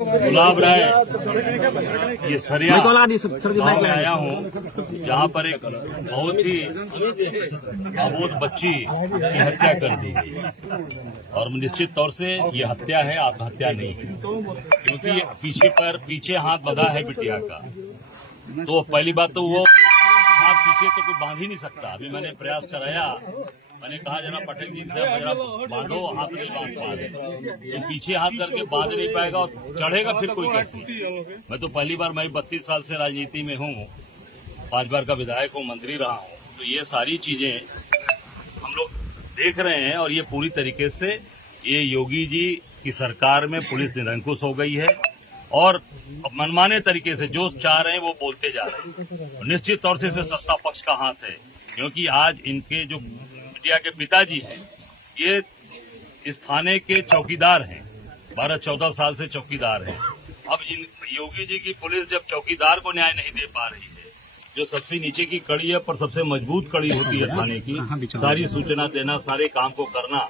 गुलाब राय ये सरिया गांव में आया हूँ, जहाँ पर एक बहुत ही अबोध बच्ची की हत्या कर दी गई और निश्चित तौर से ये हत्या है, आत्महत्या नहीं है, क्योंकि पीछे हाथ बंधा है बिटिया का। तो पहली बात तो वो हाथ पीछे तो कोई बांध ही नहीं सकता। अभी मैंने प्रयास कराया, मैंने कहा जरा पटेल जी से जरा बांधो, हाथ नहीं बांध पा रहे तो पीछे हाथ करके बांध नहीं पाएगा और चढ़ेगा फिर कोई कैसे। मैं तो पहली बार, मैं 32 साल से राजनीति में हूँ, 5 बार का विधायक हूँ, मंत्री रहा हूँ, तो ये सारी चीजें हम लोग देख रहे हैं। और ये पूरी तरीके से ये योगी जी की सरकार में पुलिस निरंकुश हो गई है और मनमाने तरीके से जो चाह रहे हैं वो बोलते जा रहे हैं। निश्चित तौर से इसमें सत्ता पक्ष का हाथ है, क्योंकि आज इनके जो बिटिया के पिताजी हैं, ये इस थाने के चौकीदार हैं, 12-14 साल से चौकीदार हैं। अब इन योगी जी की पुलिस जब चौकीदार को न्याय नहीं दे पा रही है, जो सबसे नीचे की कड़ी है पर सबसे मजबूत कड़ी होती है थाने की, सारी सूचना देना, सारे काम को करना।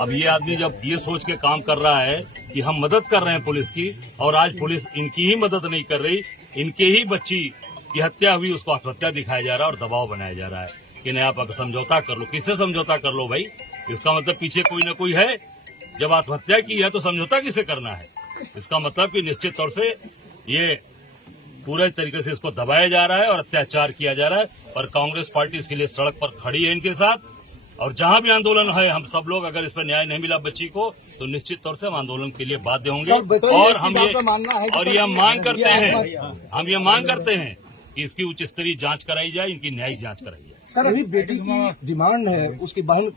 अब ये आदमी जब ये सोच के काम कर रहा है कि हम मदद कर रहे हैं पुलिस की, और आज पुलिस इनकी ही मदद नहीं कर रही, इनके ही बच्ची की हत्या हुई, उसको आत्महत्या दिखाया जा रहा है और दबाव बनाया जा रहा है कि नहीं आप समझौता कर लो। किससे समझौता कर लो भाई? इसका मतलब पीछे कोई न कोई है। जब आत्महत्या की है तो समझौता किसे करना है? इसका मतलब कि निश्चित तौर से ये पूरे तरीके से इसको दबाया जा रहा है और अत्याचार किया जा रहा है। पर कांग्रेस पार्टी इसके लिए सड़क पर खड़ी है इनके साथ, और जहां भी आंदोलन है, हम सब लोग अगर इस पर न्याय नहीं मिला बच्ची को तो निश्चित तौर से हम आंदोलन के लिए बाध्य होंगे। और हम ये मांग करते हैं कि इसकी उच्च स्तरीय जांच कराई जाए, इनकी न्यायिक जांच कराई जाए। सर, अभी बेटी की डिमांड है, उसकी बहन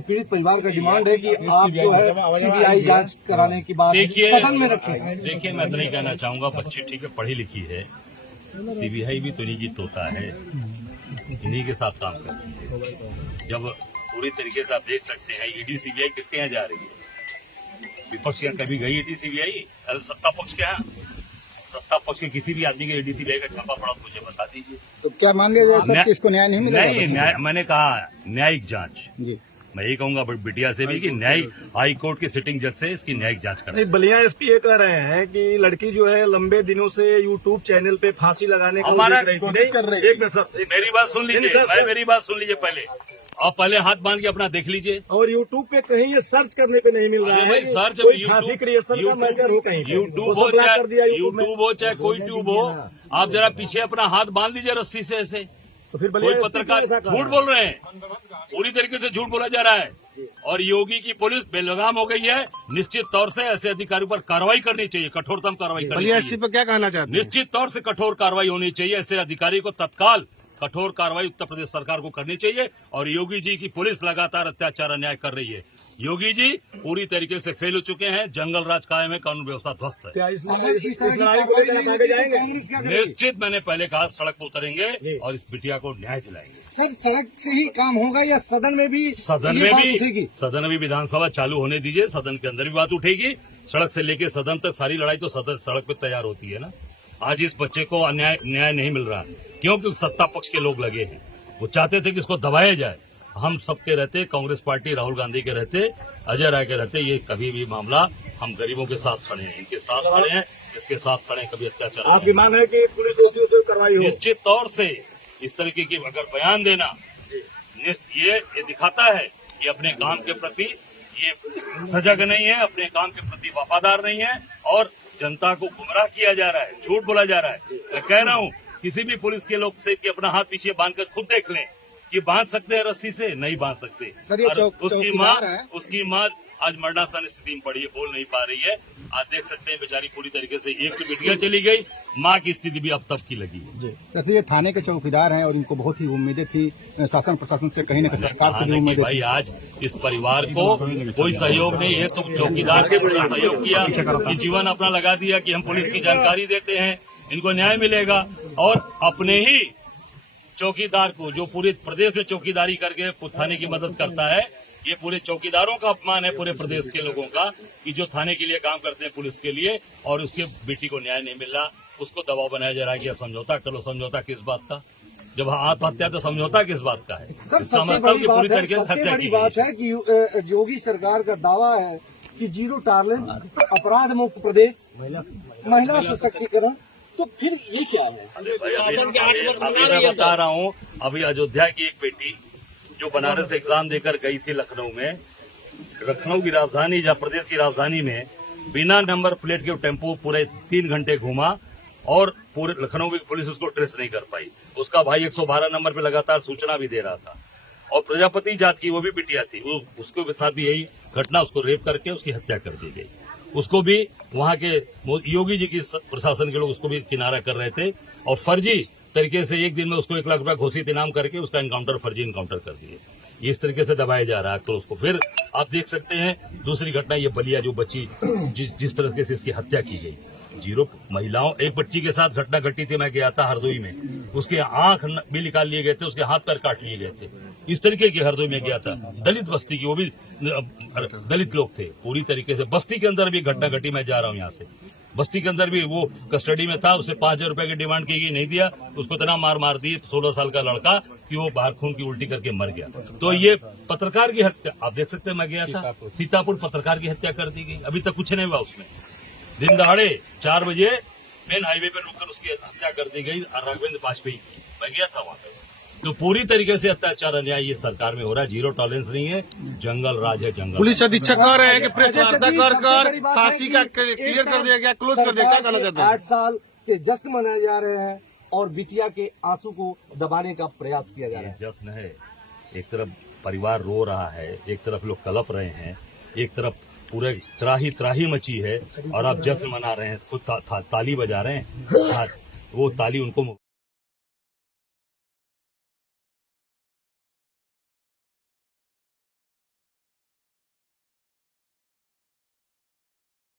पीड़ित परिवार का डिमांड है कि आप जो है सीबीआई जांच कराने की बात सदन में रखें। देखिए, मैं तो नहीं कहना चाहूंगा, बच्ची ठीक है, पढ़ी लिखी है, सीबीआई भी तो निजी तोता है, इन्हीं के साथ काम करती है। जब पूरी तरीके से आप देख सकते हैं ईडी सीबीआई किसके यहाँ जा रही है? विपक्ष यहाँ कभी गई ईडी सीबीआई? सत्ता पक्ष के यहाँ, सत्ता पक्ष के किसी भी आदमी के ईडी सीबीआई का छापा पड़ा मुझे बता दीजिए। तो क्या मान लिया जाए कि इसको न्याय नहीं मिलेगा? नहीं, मैंने कहा न्यायिक जांच जी। मैं यही कहूंगा बिटिया से भी कि न्यायिक हाई कोर्ट की सिटिंग जज से इसकी न्यायिक जांच करें। बलिया एसपी ये कह रहे हैं कि लड़की जो है लंबे दिनों से यूट्यूब चैनल पे फांसी लगाने का कोशिश कर रही है। एक मिनट सर, मेरी बात सुन लीजिए, मेरी बात सुन लीजिए पहले, और पहले हाथ बांध के अपना देख लीजिए। और यूट्यूब पे कहीं ये सर्च करने पे नहीं मिल रहा है, सर्च फांसी क्रिएशन का मैटर हो, कहीं यूट्यूब हो चाहे कोई ट्यूब हो, आप जरा पीछे अपना हाथ बांध लीजिए रस्सी से ऐसे। तो फिर कोई पत्रकार झूठ बोल रहे हैं, पूरी तरीके से झूठ बोला जा रहा है। और योगी की पुलिस बेलगाम हो गई है। निश्चित तौर से ऐसे अधिकारियों पर कार्रवाई करनी चाहिए, कठोरतम कार्रवाई करनी चाहिए। पर क्या कहना चाहते हैं? निश्चित तौर से कठोर कार्रवाई होनी चाहिए, ऐसे अधिकारी को तत्काल कठोर कार्रवाई उत्तर प्रदेश सरकार को करनी चाहिए। और योगी जी की पुलिस लगातार अत्याचार अन्याय कर रही है। योगी जी पूरी तरीके से फेल हो चुके हैं, जंगल राज कायम है, कानून व्यवस्था ध्वस्त है। निश्चित मैंने पहले कहा सड़क पर उतरेंगे और इस बिटिया को न्याय दिलाएंगे। सर, सड़क से ही काम होगा या सदन में भी? सदन में भी विधानसभा चालू होने दीजिए, सदन के अंदर भी बात उठेगी। सड़क से लेके सदन तक सारी लड़ाई तो सड़क पे तैयार होती है ना। आज इस बच्चे को न्याय नहीं मिल रहा, क्योंकि सत्ता पक्ष के लोग लगे हैं, वो चाहते थे कि इसको दबाया जाए। हम सबके रहते, कांग्रेस पार्टी राहुल गांधी के रहते, अजय राय के रहते, ये कभी भी मामला, हम गरीबों के साथ खड़े हैं, इनके साथ खड़े हैं, इसके साथ खड़े हैं, कभी अत्याचार। आपकी मांग है कि पुलिस दोषियों से कार्रवाई हो? निश्चित तौर से इस तरीके की अगर बयान देना, ये दिखाता है कि अपने काम के प्रति ये सजग नहीं है, अपने काम के प्रति वफादार नहीं है, और जनता को गुमराह किया जा रहा है, झूठ बोला जा रहा है। मैं कह रहा हूँ किसी भी पुलिस के लोग से कि अपना हाथ पीछे बांधकर खुद देख लें कि बांध सकते हैं रस्सी से, नहीं बांध सकते। उसकी माँ आज मरणासन स्थिति में पड़ी है, बोल नहीं पा रही है। आज देख सकते हैं बेचारी पूरी तरीके से, एक तो बिटिया चली गई, माँ की स्थिति भी अब तब की लगी है। जैसे ये थाने के चौकीदार हैं और इनको बहुत ही उम्मीदें थी शासन प्रशासन से, कहीं न कहीं सरकार से भी उम्मीदें। भाई आज इस परिवार को कोई सहयोग नहीं है, तो चौकीदार ने बड़ा सहयोग किया, ये जीवन अपना लगा दिया कि हम पुलिस की जानकारी देते हैं, इनको न्याय मिलेगा। और अपने ही चौकीदार को, जो पूरे प्रदेश में चौकीदारी करके थाने की मदद करता है, ये पूरे चौकीदारों का अपमान है पूरे प्रदेश के लोगों का, कि जो थाने के लिए काम करते हैं पुलिस के लिए, और उसके बेटी को न्याय नहीं मिल रहा, उसको दबाव बनाया जा रहा है कि आप समझौता कर लो। समझौता किस बात का? जब आत्महत्या तो समझौता किस बात का है? सर, सबसे बड़ी बात है कि योगी सरकार का दावा है कि जीरो टॉलरेंस, अपराध मुक्त प्रदेश, महिला सशक्तिकरण, तो फिर ये क्या है? अभी मैं बता रहा हूँ, अभी अयोध्या की एक बेटी जो बनारस एग्जाम देकर गई थी लखनऊ में, लखनऊ की राजधानी या प्रदेश की राजधानी में बिना नंबर प्लेट के टेम्पो पूरे 3 घंटे घूमा और पूरे लखनऊ की पुलिस उसको ट्रेस नहीं कर पाई। उसका भाई 112 नंबर पे लगातार सूचना भी दे रहा था। और प्रजापति जात की वो भी बिटिया थी, उसके साथ भी यही घटना, उसको रेप करके उसकी हत्या कर दी गई। उसको भी वहां के योगी जी की प्रशासन के लोग उसको भी किनारा कर रहे थे और फर्जी तरीके से एक दिन में उसको 1 लाख रुपया घोषित इनाम करके उसका एनकाउंटर, फर्जी एनकाउंटर कर दिए। इस तरीके से दबाया जा रहा है। तो उसको फिर आप देख सकते हैं दूसरी घटना, ये बलिया जो बच्ची जिस तरह से इसकी हत्या की गई, जीरो महिलाओं, एक बच्ची के साथ घटना घटी थी, मैं गया था हरदोई में, उसके आंख भी निकाल लिए गए थे, उसके हाथ पैर काट लिए गए थे। इस तरीके की हरदोई में गया था, दलित बस्ती की, वो भी दलित लोग थे। पूरी तरीके से बस्ती के अंदर भी घटना घटी, मैं जा रहा हूँ यहाँ से, बस्ती के अंदर भी वो कस्टडी में था, उसे 5,000 रुपए की डिमांड की गई, नहीं दिया, उसको इतना मार दी 16 साल का लड़का कि वो बाहर खून की उल्टी करके मर गया। तो ये पत्रकार की हत्या, आप देख सकते हैं, मैं गया था सीतापुर, पत्रकार की हत्या कर दी गई, अभी तक कुछ नहीं हुआ उसमें। दिन दहाड़े 4 बजे मेन हाईवे पर रुककर उसकी हत्या कर दी गई राघवेंद्र वाजपेयी की, मैं गया था वहां पे। तो पूरी तरीके से अत्याचार अन्याय ये सरकार में हो रहा है, जीरो टॉलरेंस नहीं है, जंगल राज है, जंगल। पुलिस अधीक्षक कह रहे हैं कि प्रेस वार्ता कर फांसी का क्लियर कर दिया गया, क्लोज कर दिया, क्या कहना चाहते हैं? 8 साल के जश्न मनाए जा रहे हैं और बिटिया के आंसू को दबाने का प्रयास किया जा रहा है। जश्न है, एक तरफ परिवार रो रहा है, एक तरफ लोग कलप रहे हैं, एक तरफ पूरे त्राही मची है और आप जश्न मना रहे हैं, खुद ताली बजा रहे हैं, वो ताली उनको